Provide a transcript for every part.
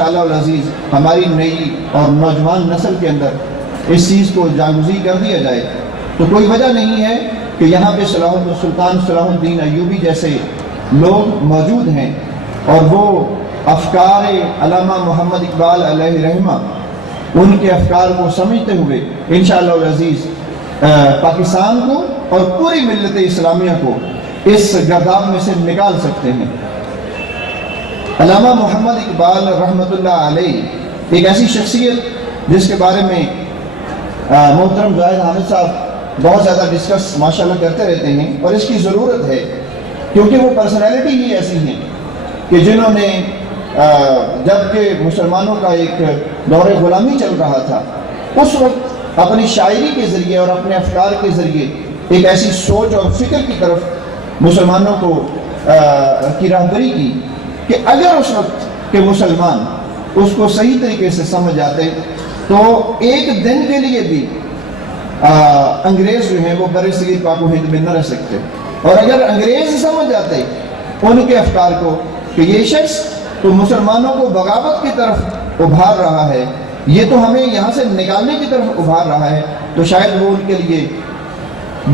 انشاءاللہ العزیز ہماری نئی اور نوجوان نسل کے اندر اس چیز کو جاگزی کر دیا جائے تو کوئی وجہ نہیں ہے کہ یہاں پہ سلطان صلاح الدین ایوبی جیسے لوگ موجود ہیں اور وہ افکار علامہ محمد اقبال علیہ رحمہ ان کے افکار کو سمجھتے ہوئے انشاءاللہ العزیز پاکستان کو اور پوری ملت اسلامیہ کو اس گرداب میں سے نکال سکتے ہیں۔ علامہ محمد اقبال رحمۃ اللہ علیہ ایک ایسی شخصیت جس کے بارے میں محترم زاہد حامد صاحب بہت زیادہ ڈسکس ماشاءاللہ کرتے رہتے ہیں اور اس کی ضرورت ہے کیونکہ وہ پرسنالٹی ہی ایسی ہیں کہ جنہوں نے جب کہ مسلمانوں کا ایک دور غلامی چل رہا تھا اس وقت اپنی شاعری کے ذریعے اور اپنے افکار کے ذریعے ایک ایسی سوچ اور فکر کی طرف مسلمانوں کو کی راہبری کی کہ اگر اس وقت کے مسلمان اس کو صحیح طریقے سے سمجھ جاتے تو ایک دن کے لیے بھی انگریز جو ہیں وہ بر صغیر پاک و ہند میں نہ رہ سکتے، اور اگر انگریز سمجھ جاتے ان کے افکار کو کہ یہ شخص تو مسلمانوں کو بغاوت کی طرف ابھار رہا ہے، یہ تو ہمیں یہاں سے نکالنے کی طرف ابھار رہا ہے، تو شاید وہ ان کے لیے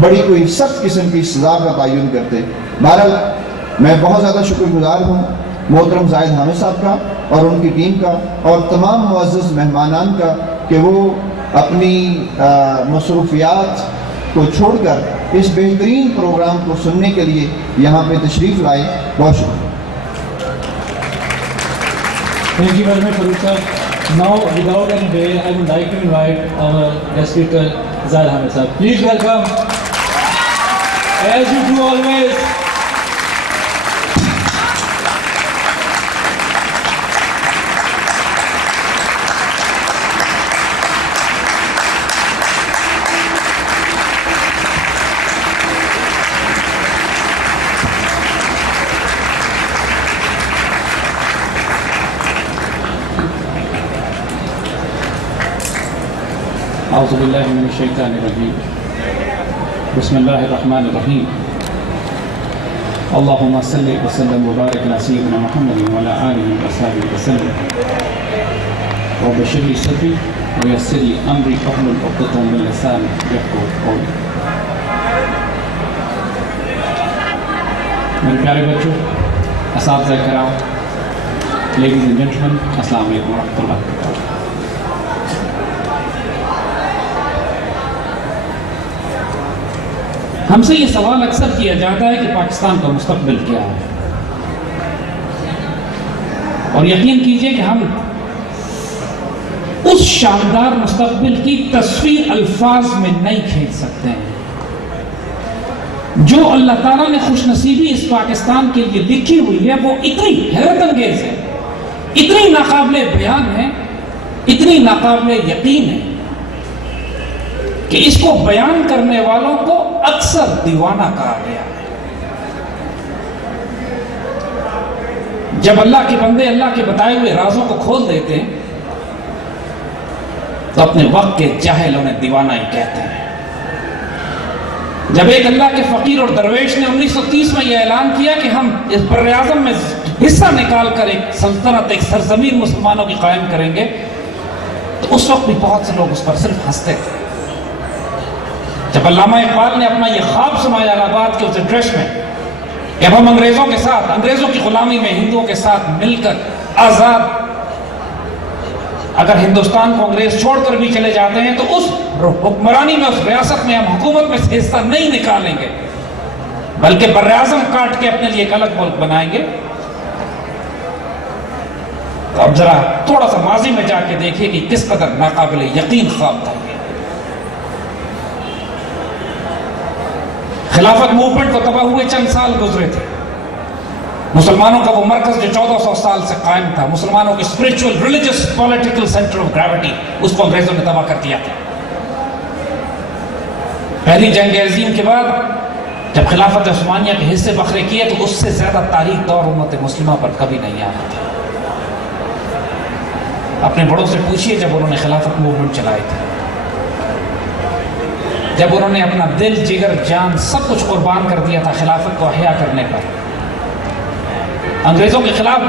بڑی کوئی سخت قسم کی سزا کا تعین کرتے۔ بہرحال میں بہت زیادہ شکر گزار ہوں محترم زاہد حامد صاحب کا اور ان کی ٹیم کا اور تمام معزز مہمانان کا کہ وہ اپنی مصروفیات کو چھوڑ کر اس بہترین پروگرام کو سننے کے لیے یہاں پہ تشریف لائے۔ بہت شکریہ۔ Thank you very much, Farooq sir. Now, without any delay, I would like to invite our guest speaker, Zahid Hamid sir. Please welcome, as you do always. اعوذ باللہ من الشیطان الرجیم بسم اللہ الرحمن الرحیم اللہم صلی وسلم وبارک علی سیدنا محمد وعلی آلہ وصحبہ وسلم رب اشرح لی صدری ویسر لی امری واحلل عقدۃ من لسانی یفقہوا قولی۔ میرے پیارے بچوں، اساتذہ کرام، لیڈیز اینڈ جینٹلمین، السلام علیکم ورحمۃ اللہ وبرکاتہ۔ ہم سے یہ سوال اکثر کیا جاتا ہے کہ پاکستان کا مستقبل کیا ہے، اور یقین کیجئے کہ ہم اس شاندار مستقبل کی تصویر الفاظ میں نہیں کھینچ سکتے ہیں جو اللہ تعالیٰ نے خوش نصیبی اس پاکستان کے لیے لکھی ہوئی ہے۔ وہ اتنی حیرت انگیز ہے، اتنی ناقابل بیان ہے، اتنی ناقابل یقین ہے کہ اس کو بیان کرنے والوں کو اکثر دیوانہ کہا گیا ہے۔ جب اللہ کے بندے اللہ کے بتائے ہوئے رازوں کو کھول دیتے ہیں تو اپنے وقت کے جاہل انہیں دیوانہ ہی کہتے ہیں۔ جب ایک اللہ کے فقیر اور درویش نے 1930 میں یہ اعلان کیا کہ ہم اس بر اعظم میں حصہ نکال کر ایک سلطنت، ایک سرزمین مسلمانوں کی قائم کریں گے، تو اس وقت بھی بہت سے لوگ اس پر صرف ہنستے تھے۔ جب علامہ اقبال نے اپنا یہ خواب سنایا الہ آباد کے اس ایڈریس میں کہ اب ہم انگریزوں کے ساتھ، انگریزوں کی غلامی میں ہندوؤں کے ساتھ مل کر آزاد، اگر ہندوستان کو انگریز چھوڑ کر بھی چلے جاتے ہیں تو اس حکمرانی میں، اس ریاست میں ہم حکومت میں سے حصہ نہیں نکالیں گے بلکہ بر اعظم کاٹ کے اپنے لیے ایک الگ ملک بنائیں گے، تو اب ذرا تھوڑا سا ماضی میں جا کے دیکھیے کہ کس قدر ناقابل یقین خواب تھا۔ خلافت موومنٹ کو تباہ ہوئے چند سال گزرے تھے، مسلمانوں کا وہ مرکز جو 1400 سال سے قائم تھا، مسلمانوں کی spiritual, religious, political centre of gravity, اس کو انگریزوں نے تباہ کر دیا تھا۔ پہلی جنگ عظیم کے بعد جب خلافت عثمانیہ کے حصے بکھرے کیے تو اس سے زیادہ تاریخ دور امت مسلمہ پر کبھی نہیں آیا تھا۔ اپنے بڑوں سے پوچھئے جب انہوں نے خلافت موومنٹ چلائی تھی، جب انہوں نے اپنا دل، جگر، جان سب کچھ قربان کر دیا تھا خلافت کو احیا کرنے پر، انگریزوں کے خلاف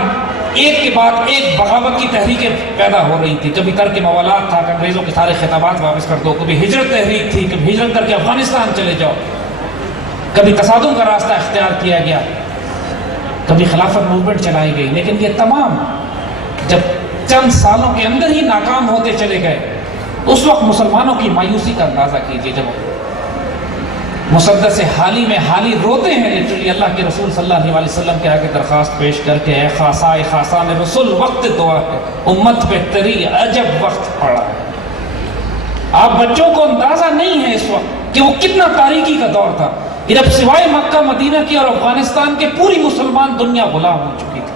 ایک کے بعد ایک بغاوت کی تحریکیں پیدا ہو رہی تھی. کبھی ترک موالات تھا کہ انگریزوں کے سارے خطابات واپس کر دو, کبھی ہجرت تحریک تھی, کبھی ہجرت کر کے افغانستان چلے جاؤ, کبھی تصادم کا راستہ اختیار کیا گیا, کبھی خلافت موومنٹ چلائی گئی. لیکن یہ تمام جب چند سالوں کے اندر ہی ناکام ہوتے چلے گئے, اس وقت مسلمانوں کی مایوسی کا اندازہ کیجیے. جب مسدس حالی میں حالی روتے ہیں لٹرلی اللہ کے رسول صلی اللہ علیہ وسلم کے آگے درخواست پیش کر کے, اے خاصائے خاصان رسول وقت دعا ہے, امت پہ تری عجب وقت پڑا ہے. آپ بچوں کو اندازہ نہیں ہے اس وقت کہ وہ کتنا تاریکی کا دور تھا, کہ جب سوائے مکہ مدینہ کی اور افغانستان کے پوری مسلمان دنیا غلام ہو چکی تھی.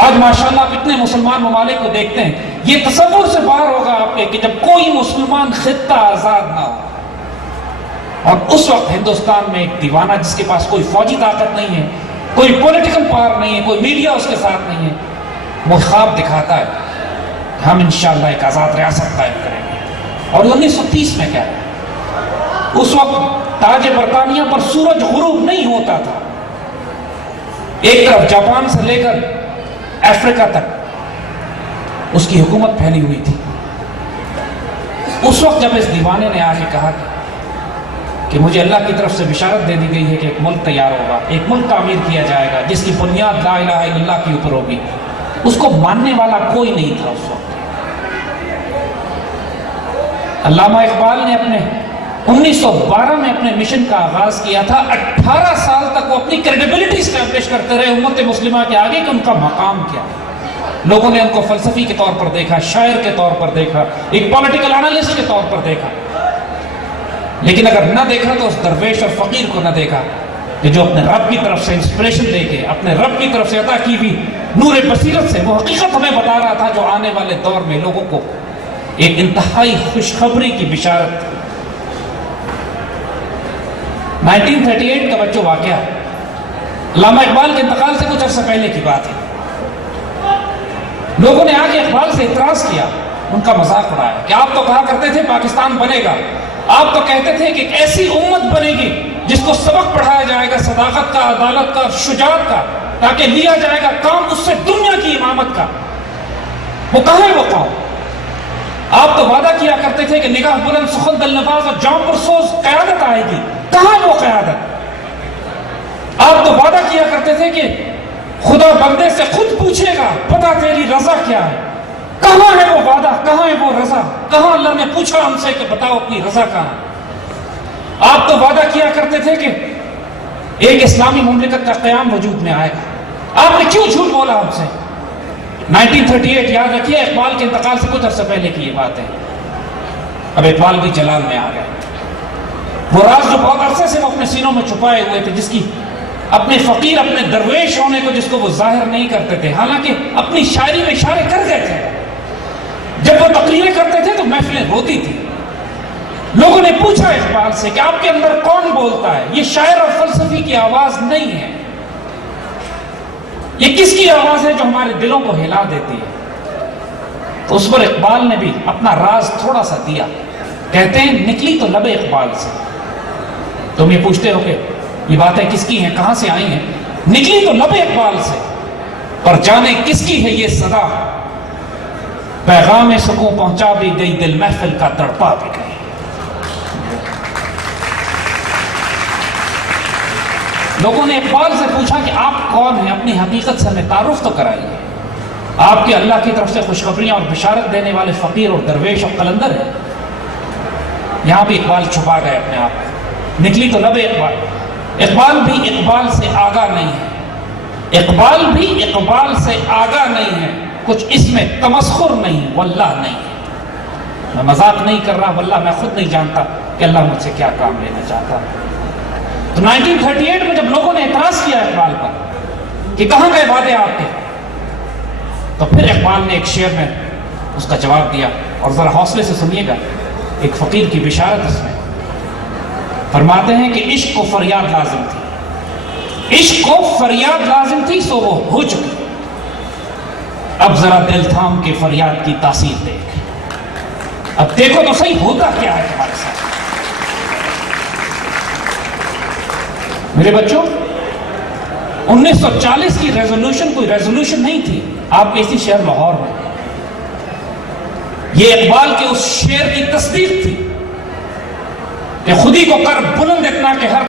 آج ماشاءاللہ آپ اتنے مسلمان ممالک کو دیکھتے ہیں, یہ تصور سے باہر ہوگا آپ کے کہ جب کوئی مسلمان خطہ آزاد نہ ہو. اور اس وقت ہندوستان میں ایک دیوانہ جس کے پاس کوئی فوجی طاقت نہیں ہے, کوئی پولیٹیکل پاور نہیں ہے, کوئی میڈیا اس کے ساتھ نہیں ہے, وہ خواب دکھاتا ہے ہم انشاءاللہ ایک آزاد ریاست قائم کریں گے. اور 1930 میں کیا ہے, اس وقت تاج برطانیہ پر سورج غروب نہیں ہوتا تھا. ایک طرف جاپان سے لے کر افریقہ تک اس کی حکومت پھیلی ہوئی تھی. اس وقت جب اس دیوانے نے آ کے کہا کہ مجھے اللہ کی طرف سے بشارت دے دی گئی ہے کہ ایک ملک تیار ہوگا, ایک ملک تعمیر کیا جائے گا جس کی بنیاد لا الہ الا اللہ کے اوپر ہوگی, اس کو ماننے والا کوئی نہیں تھا اس وقت. علامہ اقبال نے اپنے 1912 میں اپنے مشن کا آغاز کیا تھا. 18 سال تک وہ اپنی کریڈیبلٹی اسٹیبلش کرتے رہے امت مسلمہ کے آگے کہ ان کا مقام کیا. لوگوں نے ان کو فلسفی کے طور پر دیکھا, شاعر کے طور پر دیکھا, ایک پولیٹیکل انالسٹ کے طور پر دیکھا. لیکن اگر نہ دیکھا تو اس درویش اور فقیر کو نہ دیکھا کہ جو اپنے رب کی طرف سے انسپریشن لے کے, اپنے رب کی طرف سے عطا کی ہوئی نور بصیرت سے وہ حقیقت ہمیں بتا رہا تھا جو آنے والے دور میں لوگوں کو ایک انتہائی خوشخبری کی بشارت. 1938 کا بچوں واقعہ علامہ اقبال کے انتقال سے کچھ عرصہ پہلے کی بات ہے. لوگوں نے آگے اقبال سے اعتراض کیا, ان کا مذاق اڑایا کہ آپ تو کہا کرتے تھے پاکستان بنے گا, آپ تو کہتے تھے کہ ایک ایسی امت بنے گی جس کو سبق پڑھایا جائے گا صداقت کا, عدالت کا, شجاعت کا, تاکہ لیا جائے گا کام اس سے دنیا کی امامت کا. وہ کہاں ہے وہ قوم؟ آپ تو وعدہ کیا کرتے تھے کہ نگاہ بلند, سخن دل نواز اور جاں پرسوز قیادت آئے گی. کہاں وہ قیادت؟ آپ تو وعدہ کیا کرتے تھے کہ خدا بندے سے خود پوچھے گا پتا تیری رضا کیا ہے. کہاں ہے وہ وعدہ, کہاں ہے وہ رضا؟ کہاں اللہ نے پوچھا ہم سے کہ بتاؤ اپنی رضا کہاں؟ آپ تو وعدہ کیا کرتے تھے کہ ایک اسلامی مملکت کا قیام وجود میں آئے گا. آپ نے کیوں جھوٹ بولا ہم سے؟ 1938 یاد رکھیے, اقبال کے انتقال سے کچھ عرصہ پہلے کی یہ بات ہے. اب اقبال بھی جلال میں آ گئے. وہ راز جو بہت عرصے سے وہ اپنے سینوں میں چھپائے ہوئے تھے, جس کی اپنے فقیر, اپنے درویش ہونے کو جس کو وہ ظاہر نہیں کرتے تھے, حالانکہ اپنی شاعری میں اشارے کر گئے تھے. جب وہ تقریریں کرتے تھے تو محفلیں روتی تھی. لوگوں نے پوچھا اقبال سے کہ آپ کے اندر کون بولتا ہے؟ یہ شاعر اور فلسفی کی آواز نہیں ہے, یہ کس کی آواز ہے جو ہمارے دلوں کو ہلا دیتی ہے؟ تو اس پر اقبال نے بھی اپنا راز تھوڑا سا دیا. کہتے ہیں نکلی تو لب اقبال سے. تم یہ پوچھتے ہو کہ یہ باتیں کس کی ہیں, کہاں سے آئی ہیں؟ نکلی تو لب اقبال سے, پر جانے کس کی ہے یہ صدا. پیغام سکون پہنچا بھی گئی, دل محفل کا تڑپا بھی گئی. لوگوں نے اقبال سے پوچھا کہ آپ کون ہیں, اپنی حقیقت سے ہمیں تعارف تو کرائیے. آپ کے اللہ کی طرف سے خوشخبریاں اور بشارت دینے والے فقیر اور درویش اور قلندر ہیں. یہاں بھی اقبال چھپا گئے اپنے آپ کو. نکلی تو لب اقبال. اقبال بھی اقبال سے آگاہ نہیں ہے, اقبال بھی اقبال سے آگاہ نہیں ہے. کچھ اس میں تمسخر نہیں, واللہ نہیں. میں مذاق نہیں کر رہا, واللہ میں خود نہیں جانتا کہ اللہ مجھ سے کیا کام لینا چاہتا. تو 1938 میں جب لوگوں نے اعتراض کیا اقبال پر کہ کہاں گئے وعدے آپ کے, تو پھر اقبال نے ایک شعر میں اس کا جواب دیا. اور ذرا حوصلے سے سنیے گا, ایک فقیر کی بشارت اس میں. فرماتے ہیں کہ عشق کو فریاد لازم تھی, عشق کو فریاد لازم تھی, سو وہ ہو چکی. اب ذرا دل تھام کے فریاد کی تاثیر دیکھ. اب دیکھو تو صحیح ہوتا کیا ہے تمہارے ساتھ. میرے بچوں, 1940 کی ریزولوشن کوئی ریزولوشن نہیں تھی، آپ ایسی شہر لاہور میں، یہ اقبال کے اس شعر کی تصدیق تھی کہ خودی کو کر بلند اتنا کہ ہر